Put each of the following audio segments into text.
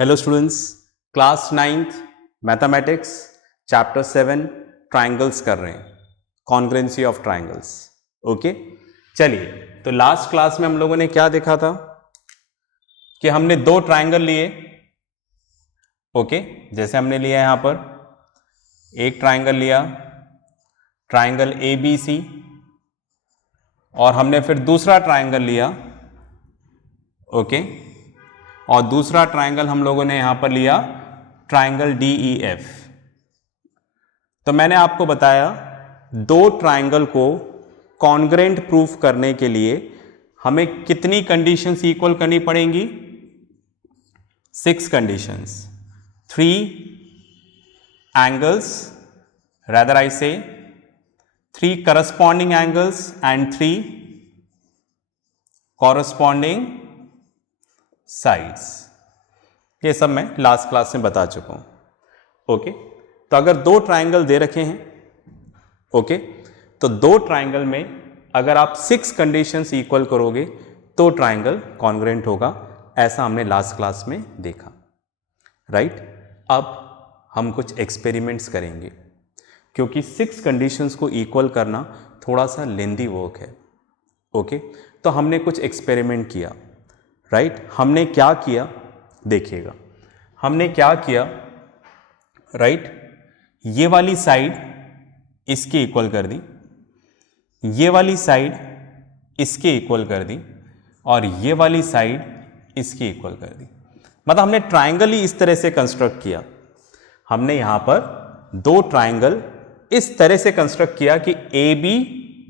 Hello students, class 9th mathematics chapter 7 triangles कर रहे हैं, कॉन्ग्रुएंसी ऑफ ट्राइंगल्स। ओके, चलिए तो लास्ट क्लास में हम लोगों ने क्या देखा था कि हमने दो ट्राइंगल लिए। ओके, जैसे हमने लिया यहां पर एक ट्राइंगल लिया, ट्राइंगल ABC, और हमने फिर दूसरा ट्राइंगल लिया। ओके, और दूसरा ट्राइंगल हम लोगों ने यहां पर लिया ट्राइंगल DEF। तो मैंने आपको बताया दो ट्राइंगल को कॉन्ग्रुएंट प्रूफ करने के लिए हमें कितनी कंडीशंस इक्वल करनी पड़ेंगी? 6 conditions, 3 angles, rather I say 3 corresponding angles and 3 corresponding sides. ये सब मैं लास्ट क्लास में बता चुका हूं। ओके, तो अगर दो ट्राइंगल दे रखे हैं, ओके, तो दो ट्राइंगल में अगर आप 6 कंडीशंस इक्वल करोगे तो ट्राइंगल कॉन्ग्रुएंट होगा, ऐसा हमने लास्ट क्लास में देखा। राइट, अब हम कुछ एक्सपेरिमेंट्स करेंगे क्योंकि 6 कंडीशंस को इक्वल करना थोड़ा सा लेंदी वर्क है। ओके, तो हमने कुछ एक्सपेरिमेंट किया। राइट, हमने क्या किया देखिएगा, हमने क्या किया। राइट, ये वाली साइड इसके इक्वल कर दी, ये वाली साइड इसके इक्वल कर दी, और ये वाली साइड इसके इक्वल कर दी। मतलब हमने ट्राइंगल ही इस तरह से कंस्ट्रक्ट किया। हमने यहां पर दो ट्राइंगल इस तरह से कंस्ट्रक्ट किया कि AB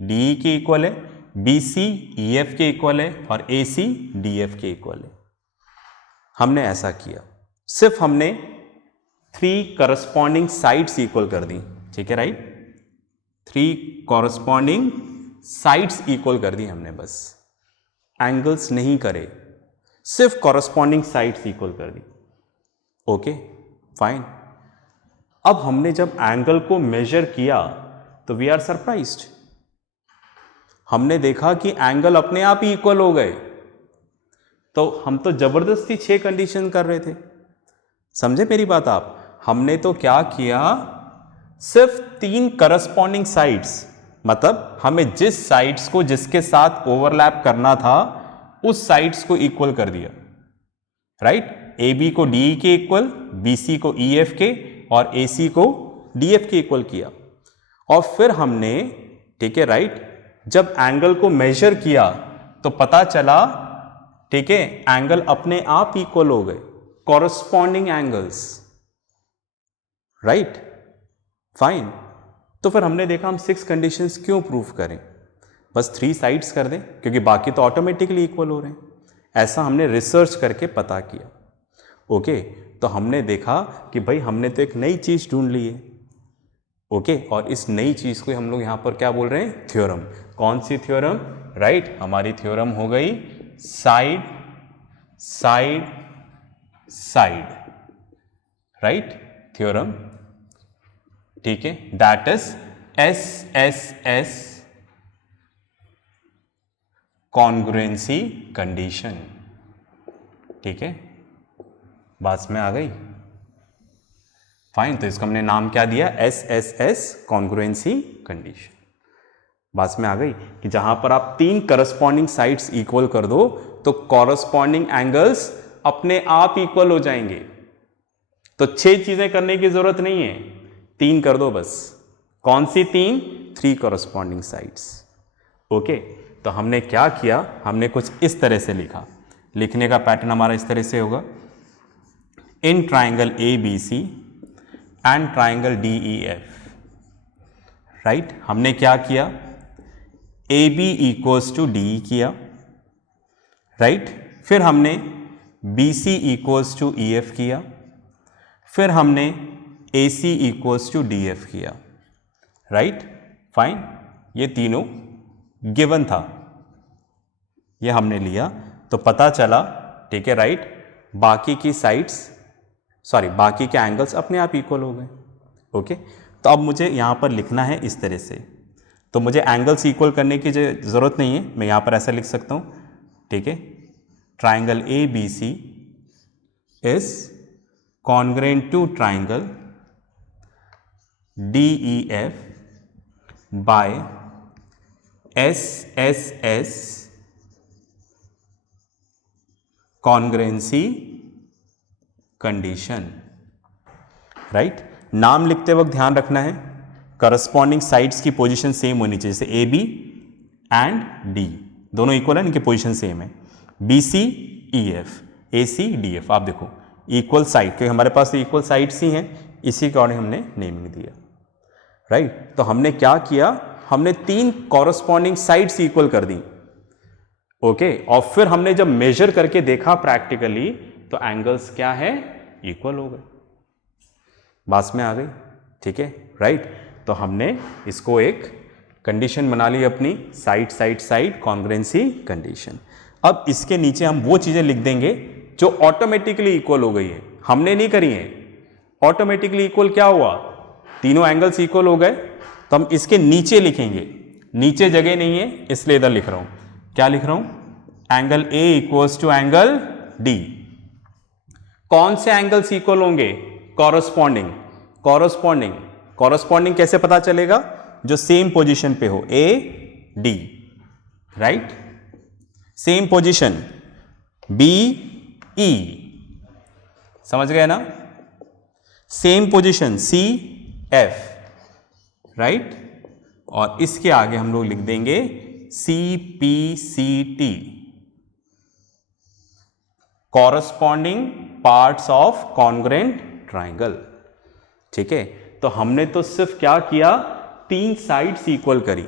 DE के इक्वल है, BC EF के इक्वल है, और AC DF के इक्वल है। हमने ऐसा किया, सिर्फ हमने 3 करस्पॉन्डिंग साइड्स इक्वल कर दी। ठीक है, राइट, 3 कॉरस्पॉन्डिंग साइड्स इक्वल कर दी हमने, बस एंगल्स नहीं करे, सिर्फ कॉरस्पॉन्डिंग साइड्स इक्वल कर दी। Okay, fine. अब हमने जब एंगल को मेजर किया तो वी आर सरप्राइज्ड। हमने देखा कि एंगल अपने आप ही इक्वल हो गए। तो हम तो जबरदस्ती 6 कंडीशन कर रहे थे, समझे मेरी बात आप? हमने तो क्या किया, सिर्फ 3 करस्पॉन्डिंग साइड्स, मतलब हमें जिस साइड्स को जिसके साथ ओवरलैप करना था उस साइड्स को इक्वल कर दिया। राइट, AB को DE के इक्वल, BC को EF के, और AC को DF के इक्वल किया। और फिर हमने, ठीक है, राइट, जब एंगल को मेजर किया तो पता चला, ठीक है, एंगल अपने आप इक्वल हो गए, कॉरस्पॉन्डिंग एंगल्स। Right, fine. तो फिर हमने देखा हम 6 कंडीशंस क्यों प्रूफ करें, बस 3 साइड्स कर दें क्योंकि बाकी तो ऑटोमेटिकली इक्वल हो रहे हैं। ऐसा हमने रिसर्च करके पता किया। ओके, तो हमने देखा कि भाई हमने तो एक नई चीज ढूंढ ली है। ओके, और इस नई चीज को हम लोग यहां पर क्या बोल रहे हैं? थ्योरम। कौन सी थ्योरम? राइट, हमारी थ्योरम हो गई side side side. Right, theorem, ठीक है, that is SSS congruency condition. ठीक है, बात में आ गई? फाइन, तो इसका हमने नाम क्या दिया? SSS congruency condition. बात में आ गई कि जहां पर आप 3 करस्पॉन्डिंग साइड्स इक्वल कर दो तो कॉरस्पॉन्डिंग एंगल्स अपने आप इक्वल हो जाएंगे। तो 6 चीजें करने की जरूरत नहीं है, 3 कर दो बस। कौन सी 3 कॉरस्पॉन्डिंग साइड्स। ओके, तो हमने क्या किया, हमने कुछ इस तरह से लिखा। लिखने का पैटर्न हमारा इस तरह से होगा, इन triangle ABC and triangle DEF। Right, हमने क्या किया, AB इक्वल्स टू DE किया। राइट, फिर हमने BC इक्वल्स टू EF किया, फिर हमने AC इक्वल्स टू DF किया। राइट, फाइन, ये तीनों गिवन था, ये हमने लिया तो पता चला, ठीक है, राइट, बाकी की साइड्स, सॉरी, बाकी के एंगल्स अपने आप इक्वल हो गए। ओके, तो अब मुझे यहां पर लिखना है इस तरह से, तो मुझे एंगल्स इक्वल करने की जरूरत नहीं है, मैं यहां पर ऐसा लिख सकता हूं। ठीक है, triangle ABC is congruent to triangle DEF by SSS congruency condition. Right, नाम लिखते वक्त ध्यान रखना है करस्पॉन्डिंग साइड्स की पोजीशन सेम होनी चाहिए, जैसे AB एंड D दोनों इक्वल है, इनकी पोजीशन सेम है। BC EF AC DF, आप देखो इक्वल साइड, क्योंकि हमारे पास इक्वल साइड्स ही हैं, इसी के अकॉर्डिंग हमने नेमिंग दिया। राइट, तो हमने क्या किया, हमने 3 कॉरस्पॉन्डिंग साइड्स इक्वल कर दी। ओके, और फिर हमने जब मेजर करके देखा प्रैक्टिकली तो एंगल्स क्या है, इक्वल हो गए, बात में आ गई। ठीक है, राइट, तो हमने इसको एक कंडीशन बना ली अपनी, साइड साइड साइड कॉन्ग्रेंसी कंडीशन। अब इसके नीचे हम वो चीजें लिख देंगे जो ऑटोमेटिकली इक्वल हो गई है, हमने नहीं करी है। ऑटोमेटिकली इक्वल क्या हुआ, तीनों एंगल्स इक्वल हो गए, तो हम इसके नीचे लिखेंगे, नीचे जगह नहीं है इसलिए इधर लिख रहा हूं। क्या लिख रहा हूं, angle A equals to angle D। कौन से एंगल्स इक्वल होंगे, कॉरस्पॉन्डिंग। कॉरस्पॉन्डिंग कॉरस्पॉन्डिंग कैसे पता चलेगा, जो सेम पोजीशन पे हो, A D, right, same position B E, समझ गए ना, same position C F, right, और इसके आगे हम लोग लिख देंगे CPCT, corresponding parts of congruent triangle. ठीक है, तो हमने तो सिर्फ क्या किया, 3 साइड्स इक्वल करी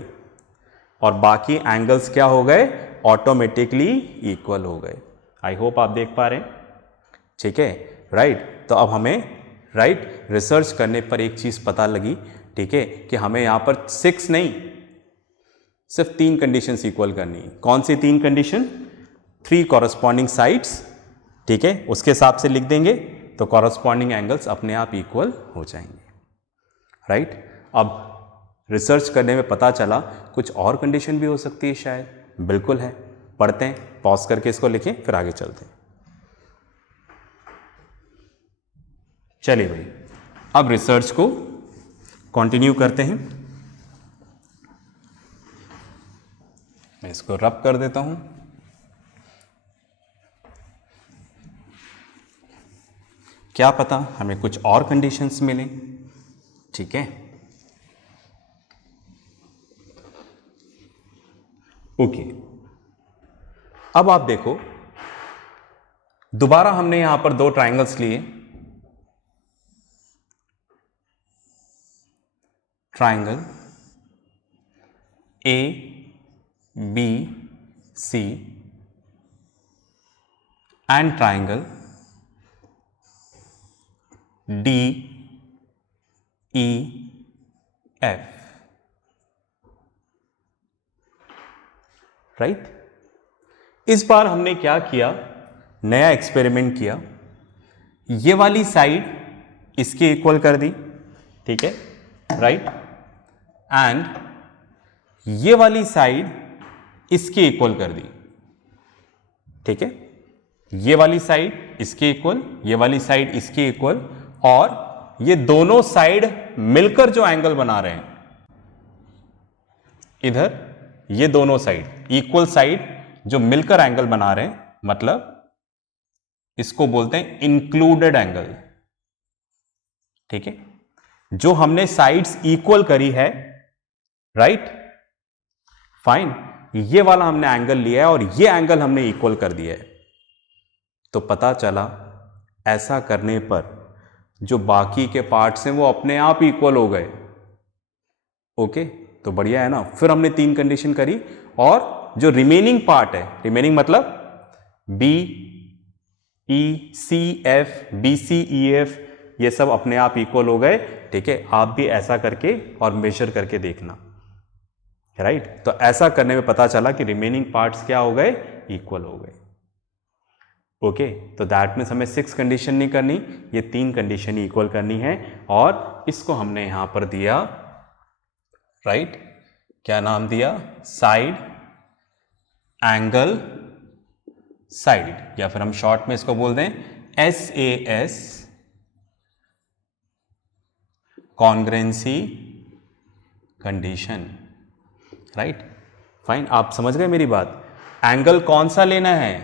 और बाकी एंगल्स क्या हो गए, ऑटोमेटिकली इक्वल हो गए। आई होप आप देख पा रहे हैं। ठीक है, राइट, तो अब हमें राइट रिसर्च करने पर एक चीज पता लगी, ठीक है, कि हमें यहां पर 6 नहीं सिर्फ 3 कंडीशंस इक्वल करनी है। कौन सी 3 कंडीशन, 3 कॉरस्पॉन्डिंग साइड्स, ठीक है, उसके हिसाब से लिख देंगे तो कॉरस्पॉन्डिंग एंगल्स अपने आप इक्वल हो जाएंगे। राइट, अब रिसर्च करने में पता चला कुछ और कंडीशन भी हो सकती है शायद, बिल्कुल है, पढ़ते हैं, पॉज करके इसको लिखें फिर आगे चलते हैं। चलिए भाई, अब रिसर्च को कंटिन्यू करते हैं। मैं इसको रब कर देता हूं। क्या पता हमें कुछ और कंडीशंस मिलें। ठीक है, ओके, अब आप देखो, दोबारा हमने यहां पर 2 ट्राइंगल्स लिए, triangle ABC and triangle DEF, right. इस बार हमने क्या किया, नया एक्सपेरिमेंट किया, ये वाली साइड इसके इक्वल कर दी, ठीक है, राइट, एंड ये वाली साइड इसके इक्वल कर दी, ठीक है, ये वाली साइड इसके इक्वल, ये वाली साइड इसके इक्वल, और ये दोनों साइड मिलकर जो एंगल बना रहे हैं, इधर ये दोनों साइड इक्वल साइड जो मिलकर एंगल बना रहे हैं, मतलब इसको बोलते हैं इंक्लूडेड एंगल। ठीक है, जो हमने साइड्स इक्वल करी है, राइट, फाइन, ये वाला हमने एंगल लिया है और ये एंगल हमने इक्वल कर दिया है, तो पता चला ऐसा करने पर जो बाकी के पार्ट्स हैं वो अपने आप इक्वल हो गए। ओके, तो बढ़िया है ना। फिर हमने 3 कंडीशन करी और जो रिमेनिंग पार्ट है, रिमेनिंग मतलब BECF BCEF ये सब अपने आप इक्वल हो गए। ठीक है, आप भी ऐसा करके और मेजर करके देखना, राइट। तो ऐसा करने में पता चला कि रिमेनिंग पार्ट्स क्या हो गए, इक्वल हो गए। ओके, तो दैट मीन्स हमें 6 कंडीशन नहीं करनी, ये 3 कंडीशन ही इक्वल करनी है, और इसको हमने यहां पर दिया, राइट, क्या नाम दिया, साइड एंगल साइड, या फिर हम शॉर्ट में इसको बोल दें SAS congruency condition, right. Fine, आप समझ गए मेरी बात। एंगल कौन सा लेना है?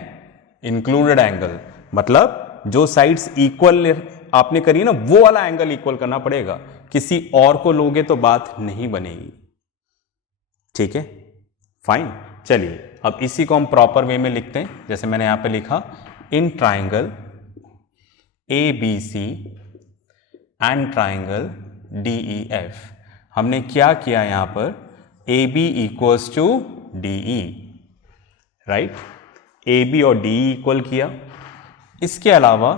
इंक्लूडेड एंगल, मतलब जो साइड्स इक्वल आपने करी ना वो वाला एंगल इक्वल करना पड़ेगा, किसी और को लोगे तो बात नहीं बनेगी, ठीक है। फाइन, चलिए अब इसी को हम प्रॉपर वे में लिखते हैं, जैसे मैंने यहां पे लिखा in triangle ABC and triangle DEF। हमने क्या किया यहां पर? AB equals to DE, right. AB और DE इक्वल किया। इसके अलावा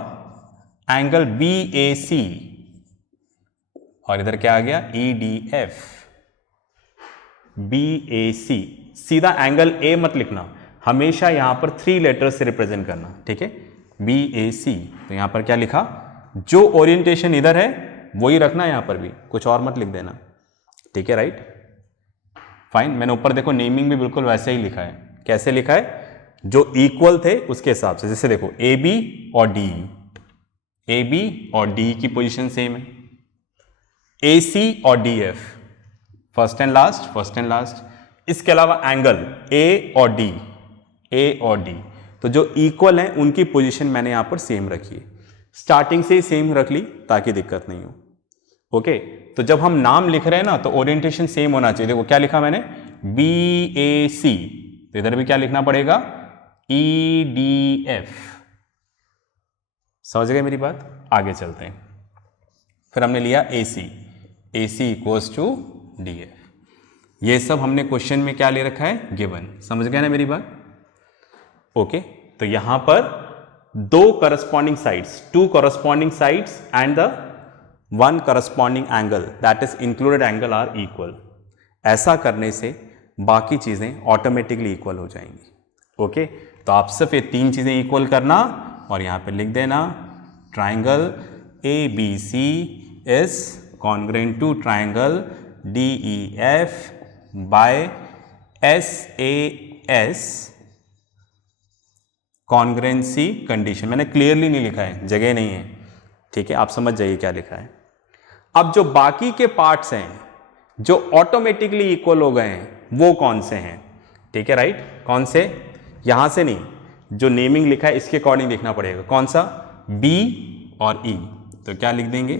एंगल BAC और इधर क्या आ गया? EDF। BAC, सीधा एंगल A मत लिखना, हमेशा यहां पर 3 लेटर्स से रिप्रेजेंट करना, ठीक है। BAC, तो यहां पर क्या लिखा? जो ओरिएंटेशन इधर है वही रखना यहां पर भी, कुछ और मत लिख देना, ठीक है, राइट। फाइन, मैंने ऊपर देखो नेमिंग भी बिल्कुल वैसे ही लिखा है। कैसे लिखा है? जो इक्वल थे उसके हिसाब से। जैसे देखो AB और DE, AB और DE की पोजीशन सेम है। AC और DF, first and last, first and last. इसके अलावा एंगल A और D, A और D, तो जो इक्वल हैं उनकी पोजीशन मैंने यहां पर सेम रखी है। स्टार्टिंग से ही सेम रख ली ताकि दिक्कत नहीं हो, ओके। तो जब हम नाम लिख रहे हैं ना तो ओरिएंटेशन सेम होना चाहिए। देखो क्या लिखा मैंने? BAC, तो इधर भी क्या लिखना पड़ेगा? EDF। समझ गए मेरी बात? आगे चलते हैं। फिर हमने लिया AC इक्वल्स टू DF। ये सब हमने क्वेश्चन में क्या ले रखा है? गिवन। समझ गए ना मेरी बात? ओके, तो यहां पर 2 corresponding sides, 2 corresponding sides and the 1 corresponding angle that is included angle are equal. ऐसा करने से बाकी चीजें ऑटोमेटिकली इक्वल हो जाएंगी, ओके। तो आप सिर्फ ये 3 चीजें इक्वल करना और यहां पे लिख देना triangle ABC is congruent to triangle DEF by SAS congruency condition. मैंने क्लियरली नहीं लिखा है, जगह नहीं है, ठीक है, आप समझ जाइए क्या लिखा है। अब जो बाकी के पार्ट्स हैं जो ऑटोमेटिकली इक्वल हो गए हैं वो कौन से हैं? ठीक है, राइट। कौन से? यहां से नहीं, जो नेमिंग लिखा है इसके अकॉर्डिंग लिखना पड़ेगा। कौन सा? B और E, तो क्या लिख देंगे?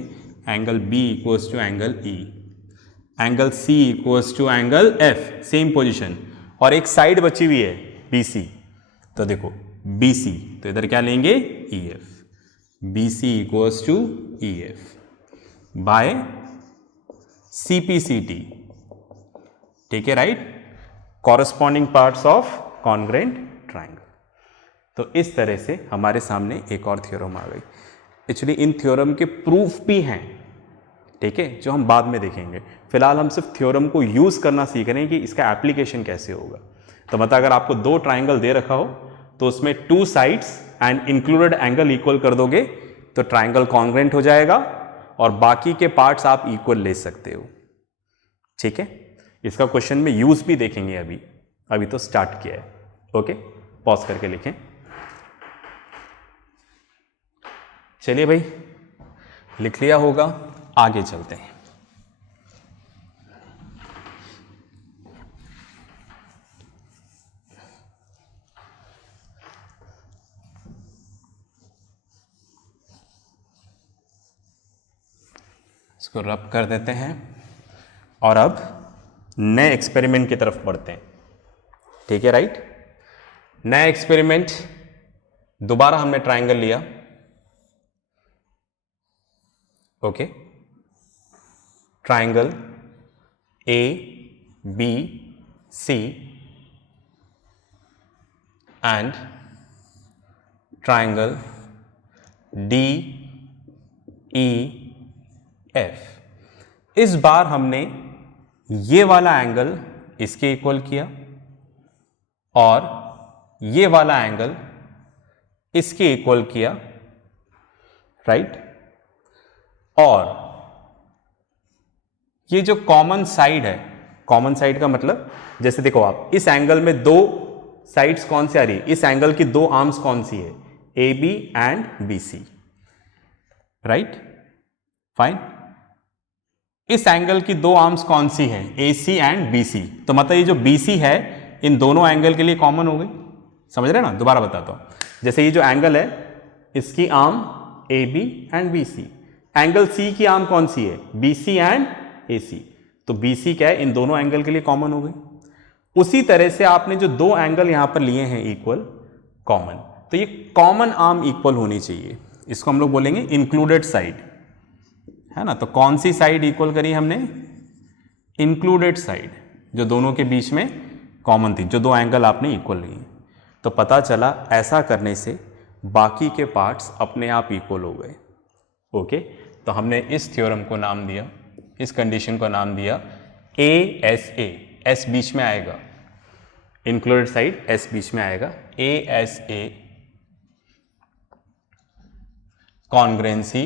Angle B equals to angle E, angle C equals to angle F, same position, और एक साइड बची हुई है BC, तो देखो BC, तो इधर क्या लेंगे? EF। BC equals to EF by CPCT, ठीक है, right. Corresponding parts of congruent triangle. तो इस तरह से हमारे सामने एक और थ्योरम आ गई। एक्चुअली इन थ्योरम के प्रूफ भी हैं, ठीक है, जो हम बाद में देखेंगे। फिलहाल हम सिर्फ थ्योरम को यूज करना सीख रहे हैं कि इसका एप्लीकेशन कैसे होगा। तो मतलब अगर आपको 2 ट्राइंगल दे रखा हो तो उसमें 2 sides and included angle equal कर दोगे तो ट्राइंगल कॉन्ग्रेंट हो जाएगा और बाकी के पार्ट्स आप इक्वल ले सकते हो, ठीक है। इसका क्वेश्चन में यूज भी देखेंगे, अभी तो स्टार्ट किया है, ओके। पॉज करके लिखें। चलिए भाई, लिख लिया होगा, आगे चलते हैं। इसको रब कर देते हैं और अब नए एक्सपेरिमेंट की तरफ बढ़ते हैं, ठीक है, राइट। नया एक्सपेरिमेंट, दोबारा हमने ट्राइंगल लिया, okay. Triangle ABC and triangle DEF। इस बार हमने ये वाला एंगल इसके इक्वल किया और ये वाला एंगल इसके इक्वल किया, राइट। और ये जो कॉमन साइड है, कॉमन साइड का मतलब जैसे देखो आप इस एंगल में 2 साइड्स कौन सी आ रही है? इस एंगल की 2 आर्म्स कौन सी है? AB and BC, right. Fine. इस एंगल की दो आर्म्स कौन सी है, AC एंड BC। तो मतलब ये जो BC है इन दोनों एंगल के लिए कॉमन हो गई। समझ रहे ना, दोबारा बताता हूं। जैसे ये जो एंगल है इसकी arm AB and BC, angle C की आर्म कौन सी है, BC एंड AC। तो BC क्या है, इन दोनों एंगल के लिए कॉमन हो गई। उसी तरह से आपने जो दो एंगल यहां पर लिए हैं इक्वल कॉमन, तो ये कॉमन आर्म इक्वल होनी चाहिए। इसको हम लोग बोलेंगे इंक्लूडेड साइड, है ना। तो कौन सी साइड इक्वल करी हमने, इंक्लूडेड साइड, जो दोनों के बीच में कॉमन थी, जो दो एंगल आपने इक्वल लिए। तो पता चला ऐसा करने से बाकी के पार्ट्स अपने आप इक्वल हो गए। ओके, तो हमने इस थ्योरम को नाम दिया, इस कंडीशन को नाम दिया ASA। S बीच में आएगा, इंक्लूडेड साइड S बीच में आएगा, ASA कॉन्ग्रेंसी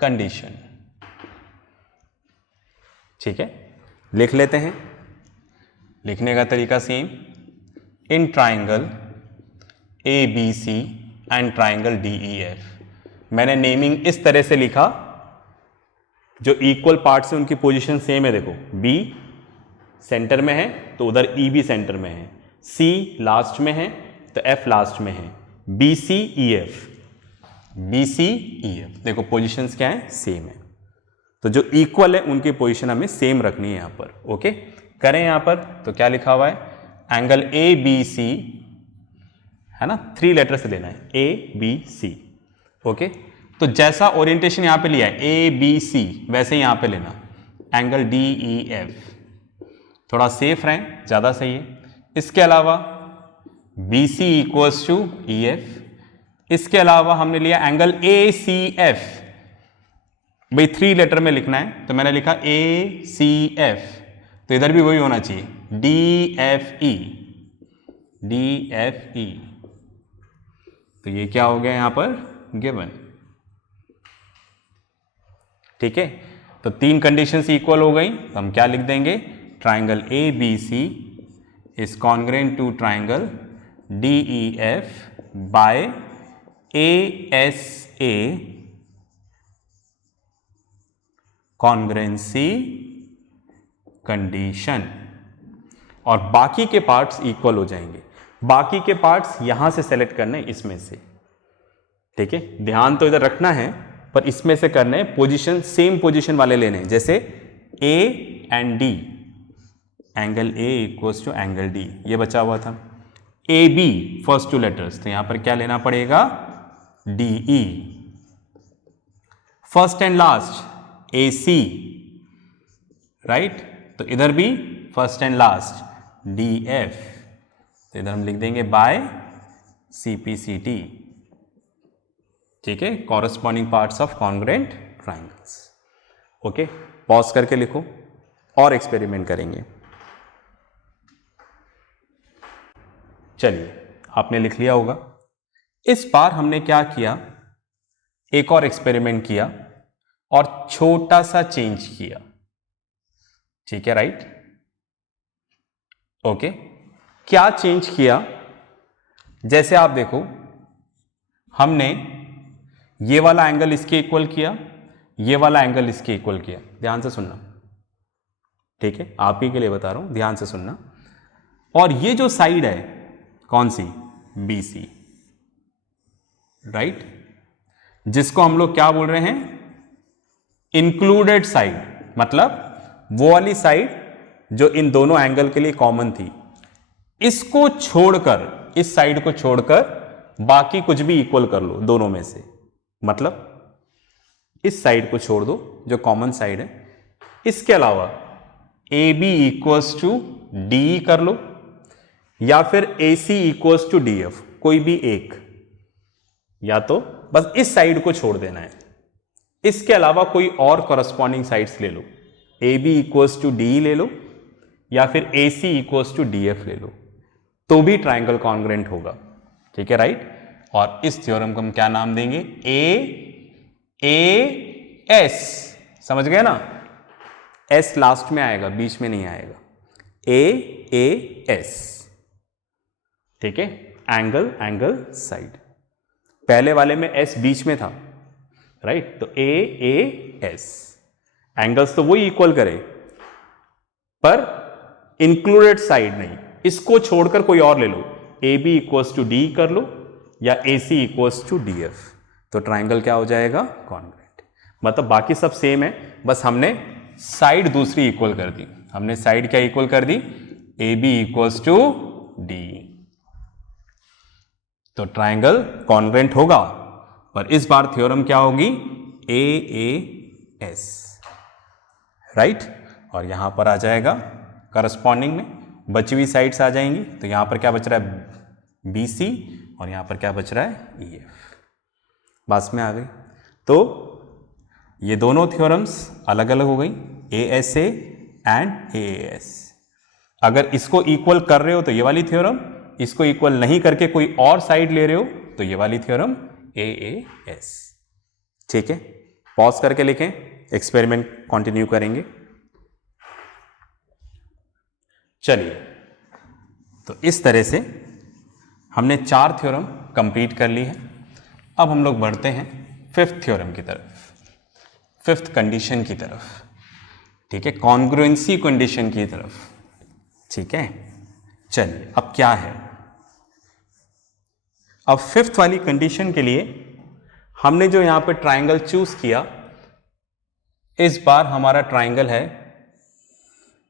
कंडीशन। ठीक है, लिख लेते हैं। लिखने का तरीका same, in triangle ABC and triangle DEF। मैंने नेमिंग इस तरह से लिखा, जो इक्वल पार्ट्स हैं उनकी पोजीशन सेम है। देखो B सेंटर में है तो उधर EB सेंटर में है, C लास्ट में है तो F लास्ट में है, BCEF देखो पोजीशंस क्या है, सेम है। तो जो इक्वल है उनकी पोजीशन हमें सेम रखनी है यहां पर। ओके, करें यहां पर तो क्या लिखा हुआ है, एंगल ABC, है ना, 3 लेटर से लेना है, ABC। ओके, तो जैसा ओरिएंटेशन यहां पे लिया है ABC वैसे ही यहां पे लेना, एंगल DEF। थोड़ा सेफ रहें, ज्यादा सही है। इसके अलावा BC इक्वल्स टू EF। इसके अलावा हमने लिया एंगल ACF, भाई 3 लेटर में लिखना है तो मैंने लिखा ACF, तो इधर भी वही होना चाहिए DFE। तो ये क्या हो गया यहां पर, गिवन। ठीक है, तो 3 कंडीशंस इक्वल हो गई, तो हम क्या लिख देंगे, triangle ABC is congruent to triangle DEF by ASA congruency condition. और बाकी के पार्ट्स इक्वल हो जाएंगे। बाकी के पार्ट्स यहां से सेलेक्ट करने, इसमें से। ठीक है, ध्यान तो इधर रखना है पर इसमें से करने, पोजीशन सेम पोजीशन वाले लेने हैं। जैसे A and D, angle A equals to angle D, ये बचा हुआ था। AB फर्स्ट 2 लेटर्स, तो यहां पर क्या लेना पड़ेगा, DE। First and last AC, right, तो इधर भी फर्स्ट एंड लास्ट DF, तो इधर हम लिख देंगे बाय CPCT। ठीक है, corresponding parts of congruent triangles. Okay, pause करके लिखो और एक्सपेरिमेंट करेंगे। चलिए, आपने लिख लिया होगा। इस बार हमने क्या किया, एक और एक्सपेरिमेंट किया और छोटा सा चेंज किया। ठीक है, राइट। ओके, क्या चेंज किया, जैसे आप देखो, हमने ये वाला एंगल इसके इक्वल किया, ये वाला एंगल इसके इक्वल किया। ध्यान से सुनना, ठीक है, आप ही के लिए बता रहा हूं, ध्यान से सुनना। और ये जो साइड है कौन सी, BC, राइट, जिसको हम लोग क्या बोल रहे हैं, इंक्लूडेड साइड, मतलब वो वाली साइड जो इन दोनों एंगल के लिए कॉमन थी। इसको छोड़कर, इस साइड को छोड़कर बाकी कुछ भी इक्वल कर लो दोनों में से। मतलब इस साइड को छोड़ दो जो कॉमन साइड है, इसके अलावा AB इक्वल्स टू DE कर लो, या फिर AC इक्वल्स टू DF, कोई भी एक, या तो बस इस साइड को छोड़ देना है। इसके अलावा कोई और कॉरस्पॉन्डिंग साइड्स ले लो, AB इक्वल्स टू DE ले लो, या फिर AC इक्वल्स टू DF ले लो, तो भी ट्राइंगल कॉन्ग्रेंट होगा। ठीक है, राइट। और इस थ्योरम को हम क्या नाम देंगे, AS। समझ गए ना, S लास्ट में आएगा, बीच में नहीं आएगा, AS। ठीक है, एंगल साइड। पहले वाले में S बीच में था, राइट, तो AS एंगल्स तो वही इक्वल करे, पर इंक्लूडेड साइड नहीं, इसको छोड़कर कोई और ले लो, A B equals to D कर लो या A C equals to D F, तो ट्राइंगल क्या हो जाएगा, कॉन्ग्रुएंट। मतलब बाकी सब सेम है, बस हमने साइड दूसरी इक्वल कर दी। हमने साइड क्या इक्वल कर दी, A B equals to D, तो ट्राइंगल कॉन्ग्रुएंट होगा। पर इस बार थ्योरम क्या होगी, ए ए एस, राइट। और यहां पर आ जाएगा करस्पॉन्डिंग में बची हुई साइड्स आ जाएंगी, तो यहां पर क्या बच रहा है, बी सी, और यहां पर क्या बच रहा है, ई एफ। बात में आ गई। तो ये दोनों थ्योरम्स अलग अलग हो गई, A S A and A S. अगर इसको इक्वल कर रहे हो तो ये वाली थ्योरम, इसको इक्वल नहीं करके कोई और साइड ले रहे हो तो ये वाली थ्योरम ए एस। ठीक है, पॉज करके लिखें, एक्सपेरिमेंट कंटिन्यू करेंगे। चलिए, तो इस तरह से हमने 4 थ्योरम कंप्लीट कर ली है। अब हम लोग बढ़ते हैं 5th थ्योरम की तरफ, 5th कंडीशन की तरफ। ठीक है, कॉन्ग्रुएंसी कंडीशन की तरफ। ठीक है, चलिए अब क्या है, अब 5th वाली कंडीशन के लिए हमने जो यहां पे ट्राइंगल चूज किया, इस बार हमारा ट्राइंगल है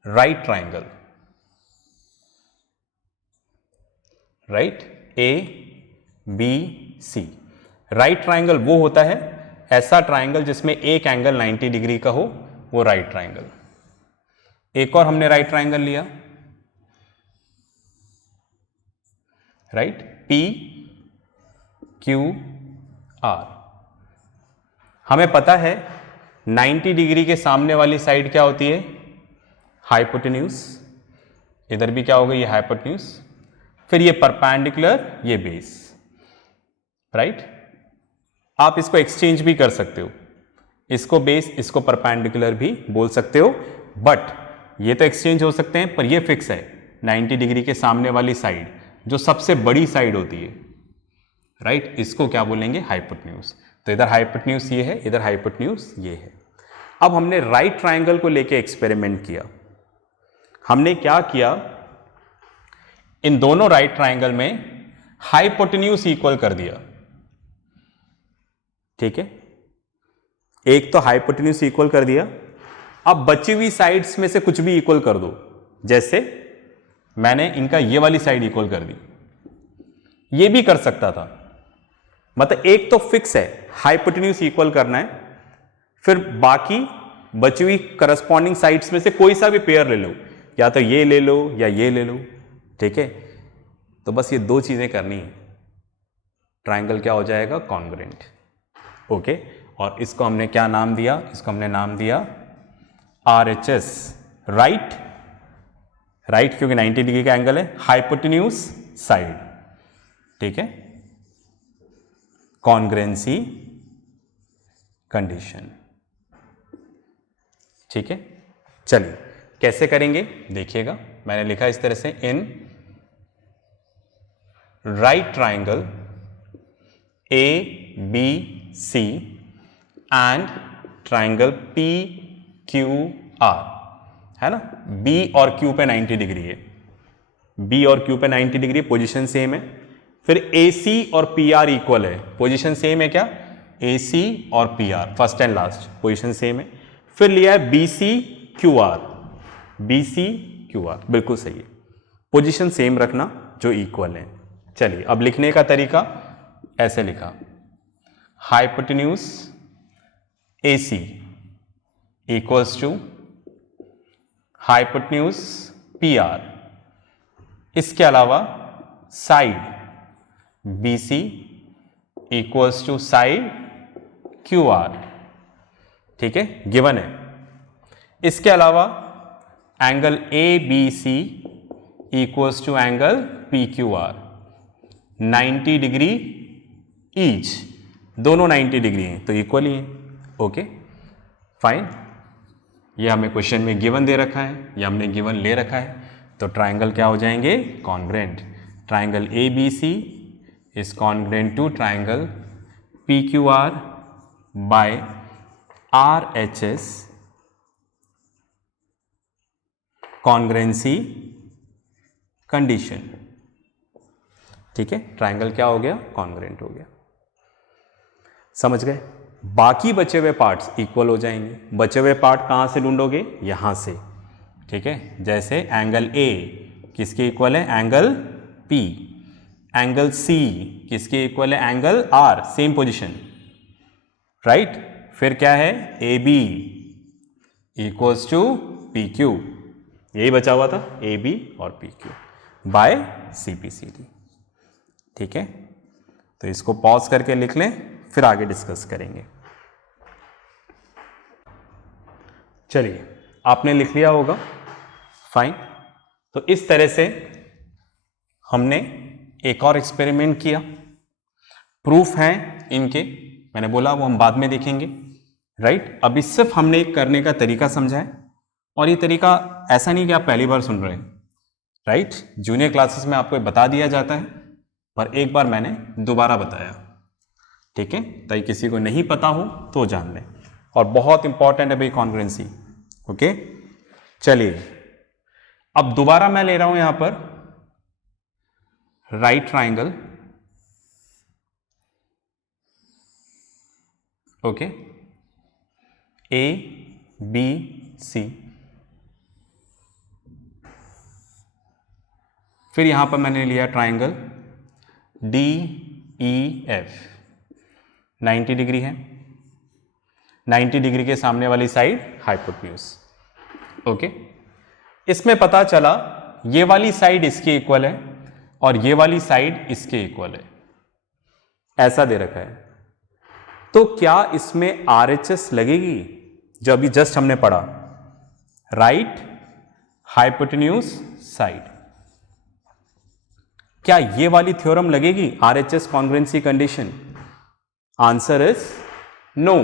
right triangle, right, A B C. Right triangle वो होता है ऐसा ट्राइंगल जिसमें एक एंगल 90 डिग्री का हो, वो राइट ट्राइंगल। एक और हमने राइट ट्राइंगल लिया, राइट, पी क्यू आर। हमें पता है 90 डिग्री के सामने वाली साइड क्या होती है, हाइपोटेन्यूज। इधर भी क्या होगा, ये हाइपोटेन्यूज, फिर ये परपेंडिकुलर, ये बेस, राइट। आप इसको एक्सचेंज भी कर सकते हो, इसको बेस, इसको परपेंडिकुलर भी बोल सकते हो, बट ये तो एक्सचेंज हो सकते हैं, पर ये फिक्स है 90 डिग्री के सामने वाली साइड जो सबसे बड़ी साइड होती है, राइट, इसको क्या बोलेंगे, हाइपोटेन्यूज। तो इधर हाइपोटेन्यूज ये है, इधर हाइपोटेन्यूज ये है। अब हमने राइट ट्राइंगल को लेके एक्सपेरिमेंट किया। हमने क्या किया, इन दोनों राइट ट्राइंगल में हाइपोटेन्यूज इक्वल कर दिया। ठीक है, एक तो हाइपोटेन्यूज इक्वल कर दिया, अब बची हुई साइड्स में से कुछ भी इक्वल कर दो। जैसे मैंने इनका ये वाली साइड इक्वल कर दी, ये भी कर सकता था, मतलब एक तो फिक्स है हाइपोटेन्यूज इक्वल करना है, फिर बाकी बची हुई करस्पॉन्डिंग साइड्स में से कोई सा भी पेयर ले लो, या तो ये ले लो या ये ले लो। ठीक है, तो बस ये 2 चीजें करनी है, ट्राइंगल क्या हो जाएगा, कॉन्ग्रुएंट। ओके, और इसको हमने क्या नाम दिया, इसको हमने नाम दिया RHS, राइट, राइट क्योंकि 90 डिग्री का एंगल है, हाइपोटेन्यूज साइड। ठीक है, कॉन्ग्रुएंसी कंडीशन। ठीक है, चलिए कैसे करेंगे देखिएगा। मैंने लिखा इस तरह से, in right triangle A B C and triangle P Q R, है ना, बी और क्यू पे 90 डिग्री है, बी और क्यू पे 90 डिग्री, पोजीशन सेम है। फिर ए सी और पी आर इक्वल है, पोजीशन सेम है क्या, ए सी और P R, first and last position same है। फिर लिया है B C Q R, B C Q R, बिल्कुल सही है, पोजीशन सेम रखना जो इक्वल है। चलिए अब लिखने का तरीका ऐसे लिखा, hypotenuse A C equals to hypotenuse P R, इसके अलावा side B C equals to side Q R. ठीक है, गिवन है। इसके अलावा angle A B C equals to angle P Q R, 90 degree each, दोनों 90 डिग्री हैं तो इक्वल ही है। ओके फाइन, ये हमें क्वेश्चन में गिवन दे रखा है, ये हमने गिवन ले रखा है, तो ट्राइंगल क्या हो जाएंगे, congruent. Triangle A B C is congruent to triangle P Q R by R H S congruency condition. ठीक है, ट्राइंगल क्या हो गया, कॉन्ग्रेंट हो गया। समझ गए? बाकी बचे हुए पार्ट्स इक्वल हो जाएंगे। बचे हुए पार्ट कहां से ढूंढोगे, यहां से। ठीक है, जैसे एंगल ए किसके इक्वल है, एंगल पी। एंगल सी किसके इक्वल है, angle R, same position, right. फिर क्या है, A B equals to P Q, यही बचा हुआ था, ए बी और P Q by C P C D. ठीक है, तो इसको पॉज करके लिख लें, फिर आगे डिस्कस करेंगे। चलिए, आपने लिख लिया होगा, फाइन। तो इस तरह से हमने एक और एक्सपेरिमेंट किया। प्रूफ हैं इनके, मैंने बोला वो हम बाद में देखेंगे, राइट। अभी सिर्फ हमने एक करने का तरीका समझा है, और ये तरीका ऐसा नहीं कि आप पहली बार सुन रहे हैं, राइट। जूनियर क्लासेस में आपको बता दिया जाता है, पर एक बार मैंने दोबारा बताया। ठीक है, ताकि किसी को नहीं पता हो तो जान लें, और बहुत इंपॉर्टेंट है भाई कॉन्ग्रुएंसी। ओके, चलिए अब दोबारा मैं ले रहा हूं यहां पर right triangle. Okay, A B C, फिर यहां पर मैंने लिया triangle D E F. 90 degree है, 90 डिग्री के सामने वाली साइड हाइपोटेन्यूज। ओके, इसमें पता चला ये वाली साइड इसके इक्वल है और ये वाली साइड इसके इक्वल है, ऐसा दे रखा है। तो क्या इसमें RHS लगेगी, जो अभी जस्ट हमने पढ़ा, राइट हाइपोटेन्यूज साइड? क्या ये वाली थ्योरम लगेगी, RHS congruency condition? Answer is no.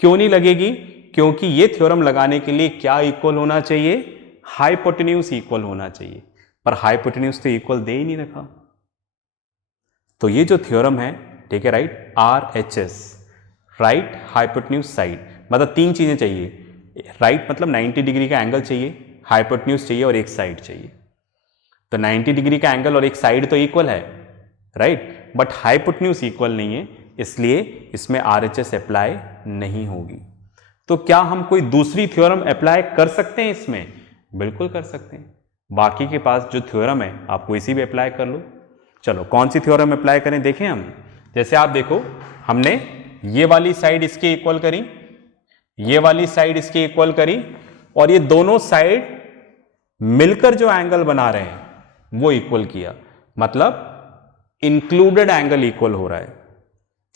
क्यों नहीं लगेगी? क्योंकि ये थ्योरम लगाने के लिए क्या इक्वल होना चाहिए, हाइपोटेन्यूज इक्वल होना चाहिए, पर हाइपोटेन्यूज तो इक्वल दे ही नहीं रखा। तो ये जो थ्योरम है, ठीक है, right, RHS, right hypotenuse side, मतलब तीन चीजें चाहिए। राइट मतलब 90 डिग्री का एंगल चाहिए, हाइपोटेन्यूज चाहिए और एक साइड चाहिए। तो 90 डिग्री का एंगल और एक साइड तो इक्वल है, राइट, बट हाइपोटेन्यूज इक्वल नहीं है, इसलिए इसमें RHS अप्लाई नहीं होगी। तो क्या हम कोई दूसरी थ्योरम अप्लाई कर सकते हैं इसमें? बिल्कुल कर सकते हैं। बाकी के पास जो थ्योरम है आप कोई सी भी अप्लाई कर लो। चलो कौन सी थ्योरम अप्लाई करें देखें हम। जैसे आप देखो, हमने ये वाली साइड इसके इक्वल करी, ये वाली साइड इसके इक्वल करी, और ये दोनों साइड मिलकर जो एंगल बना रहे हैं वो इक्वल किया, मतलब इंक्लूडेड एंगल इक्वल हो रहा है।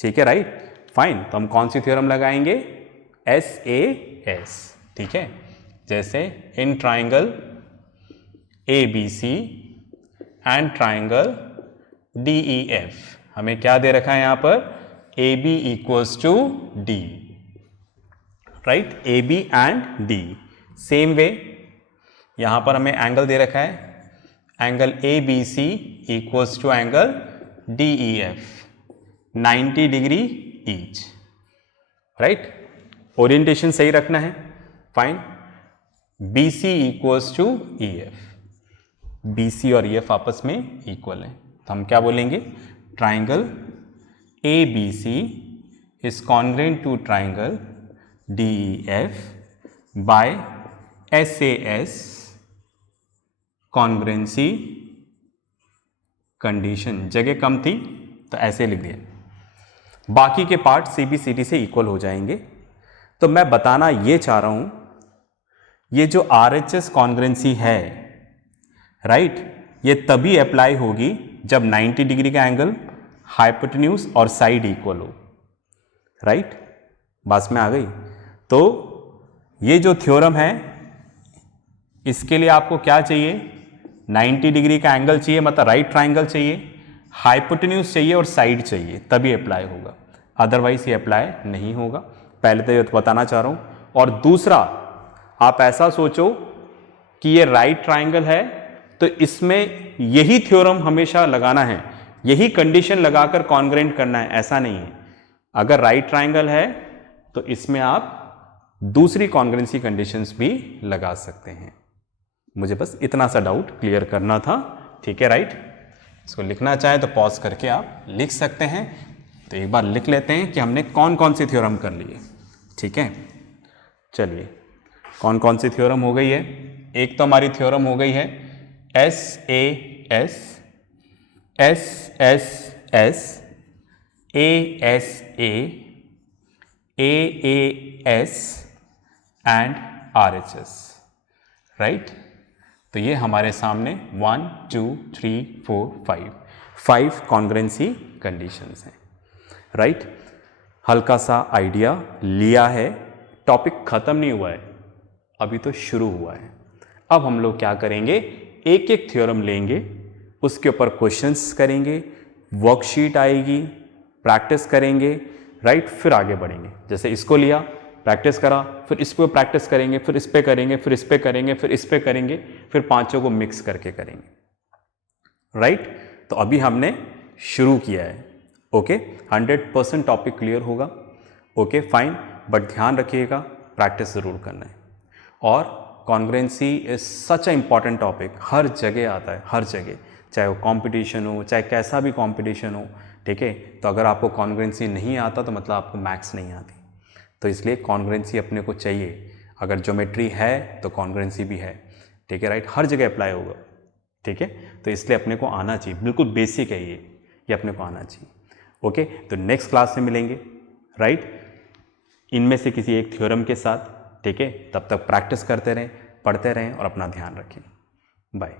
ठीक है, राइट, फाइन। तो हम कौन सी थ्योरम लगाएंगे, SAS। ठीक है, जैसे in triangle ABC and triangle DEF, हमें क्या दे रखा है यहां पर, AB equals to D, right, AB and D। Same way यहां पर हमें एंगल दे रखा है, angle ABC equals to angle DEF, 90 degree each, right. Orientation सही रखना है, fine. BC equals to EF, BC और EF आपस में इक्वल है, तो हम क्या बोलेंगे, triangle ABC is congruent to triangle DEF by SAS congruency condition. जगह कम थी तो ऐसे लिख दिया, बाकी के पार्ट CBCD से इक्वल हो जाएंगे। तो मैं बताना ये चाह रहा हूं, ये जो RHS कॉन्ग्रुएंसी है, राइट, ये तभी अप्लाई होगी जब 90 डिग्री का एंगल, हाइपोटेन्यूज और साइड इक्वल हो, राइट, बात में आ गई। तो ये जो थ्योरम है, इसके लिए आपको क्या चाहिए, 90 डिग्री का एंगल चाहिए, मतलब राइट ट्राइंगल चाहिए, हाइपोटेन्यूज चाहिए और साइड चाहिए, तभी अप्लाई होगा, अदरवाइज ये अप्लाई नहीं होगा। पहले तो ये बताना चाह रहा हूं। और दूसरा, आप ऐसा सोचो कि ये राइट ट्राइंगल है, तो इसमें यही थ्योरम हमेशा लगाना है, यही कंडीशन लगाकर कॉन्ग्रुएंट करना है, ऐसा नहीं है। अगर राइट ट्राइंगल है तो इसमें आप दूसरी कॉन्ग्रुएंसी कंडीशंस भी लगा सकते हैं। मुझे बस इतना सा डाउट क्लियर करना था, ठीक है, राइट। इसको लिखना चाहे तो पॉज करके आप लिख सकते हैं। तो एक बार लिख लेते हैं कि हमने कौन कौन सी थ्योरम कर ली है, ठीक है। चलिए, कौन कौन सी थ्योरम हो गई है। एक तो हमारी थ्योरम हो गई है SAS, SSS, ASA, AAS and RHS, right. तो ये हमारे सामने 1 2 3 4 5 कॉन्ग्रुएंसी कंडीशंस हैं, राइट। हल्का सा आइडिया लिया है, टॉपिक खत्म नहीं हुआ है, अभी तो शुरू हुआ है। अब हम लोग क्या करेंगे, एक एक थ्योरम लेंगे, उसके ऊपर क्वेश्चंस करेंगे, वर्कशीट आएगी, प्रैक्टिस करेंगे, राइट। फिर आगे बढ़ेंगे। जैसे इसको लिया, प्रैक्टिस करा, फिर इस पे प्रैक्टिस करेंगे, फिर इस पे करेंगे, फिर इस पे करेंगे, फिर इस पे करेंगे, फिर पांचों को मिक्स करके करेंगे, राइट। तो अभी हमने शुरू किया है, ओके। 100% टॉपिक क्लियर होगा, ओके फाइन। बट ध्यान रखिएगा, प्रैक्टिस ज़रूर करना है। और congruency is such a important topic, हर जगह आता है, हर जगह, चाहे वो कंपटीशन हो, चाहे कैसा भी कंपटीशन हो, ठीक है। तो अगर आपको कॉन्ग्रुएंसी नहीं आता तो मतलब आपको मैथ्स नहीं आती। तो इसलिए कॉन्ग्रुएंसी अपने को चाहिए। अगर ज्योमेट्री है तो कॉन्ग्रुएंसी भी है, ठीक है, राइट। हर जगह अप्लाई होगा, ठीक है। तो इसलिए अपने को आना चाहिए, बिल्कुल बेसिक है ये अपने को आना चाहिए, ओके। तो नेक्स्ट क्लास में मिलेंगे, राइट, इनमें से किसी एक थ्योरम के साथ, ठीक है। तब तक प्रैक्टिस करते रहें, पढ़ते रहें और अपना ध्यान रखें। बाय।